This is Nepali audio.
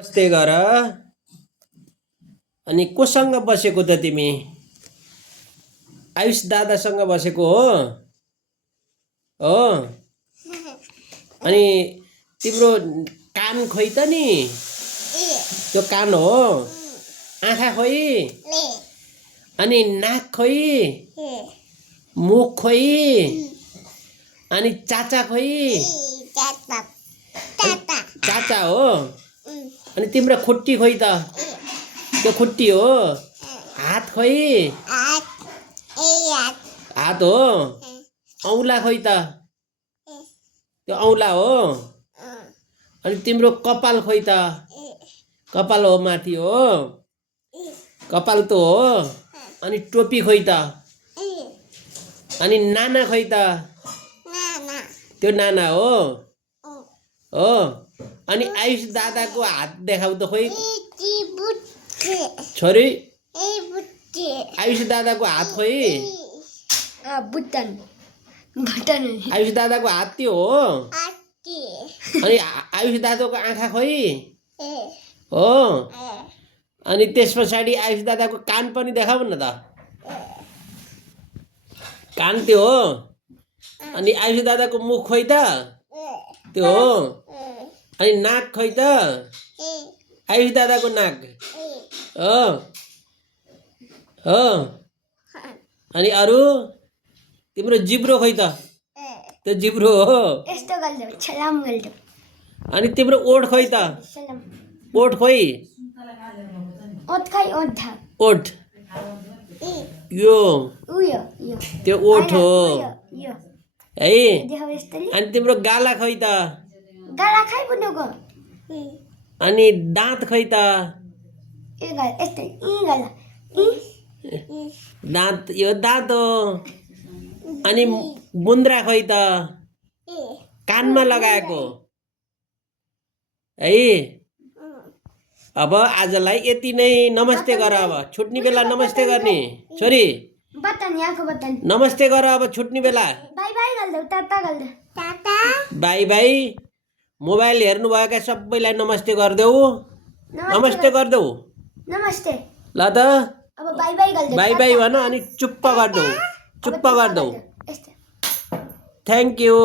नमस्ते गर। अनि कोसँग बसेको त तिमी? आयुष दादासँग बसेको हो? हो। अनि तिम्रो कान खोइ त नि? त्यो कान हो। आँखा खोइ? अनि नाक खोइ? मुख खोइ? अनि चाचा खोइ? चाचा हो। अनि तिम्रो खुट्टी खोइ त? त्यो खुट्टी हो। हात खोइ? हात हो। औँला खोइ त? त्यो औँला हो। अनि तिम्रो कपाल खोइ त? कपाल हो, माथि हो। कपाल त हो। अनि टोपी खोइ त? अनि नाना खोइ त? त्यो नाना हो। हो। अनि आयुष दादाको हात देखाउ त खोइ छोरी। आयुष दादाको हात खोइ? आयुष दादाको हात त्यो हो। अनि आयुष दादाको आँखा खोइ? हो। अनि त्यस पछाडि आयुष दादाको कान पनि देखाउ न त। कान त्यो हो। अनि आयुष दादाको मुख खोइ त? त्यो हो। अनि नाक खोइ त? आयुष दादाको नाक हो। हो। अनि अरू तिम्रो जिब्रो खोइ त? त्यो जिब्रो हो। अनि तिम्रो ओठ खोइ त? ओठ खोइ? ओठ यो त्यो ओठ हो है। अनि तिम्रो गाला खोइ त? अनि दाँत खोइ त? दाँत यो दाँत हो। अनि मुन्द्रा खोइ त? कानमा लगाएको है। अब आजलाई यति नै। नमस्ते गर। अब छुट्ने बेला नमस्ते गर्ने छोरी। नमस्ते गर। अब छुट्ने बेला बाई बाई। मोबाइल हेर्नुभएका सबैलाई नमस्ते गरिदेऊ। नमस्ते गरिदेऊ ल त। बाई बाई भन। अनि चुप्प गरिदेऊ। चुप्प गरिदेऊ। Thank you.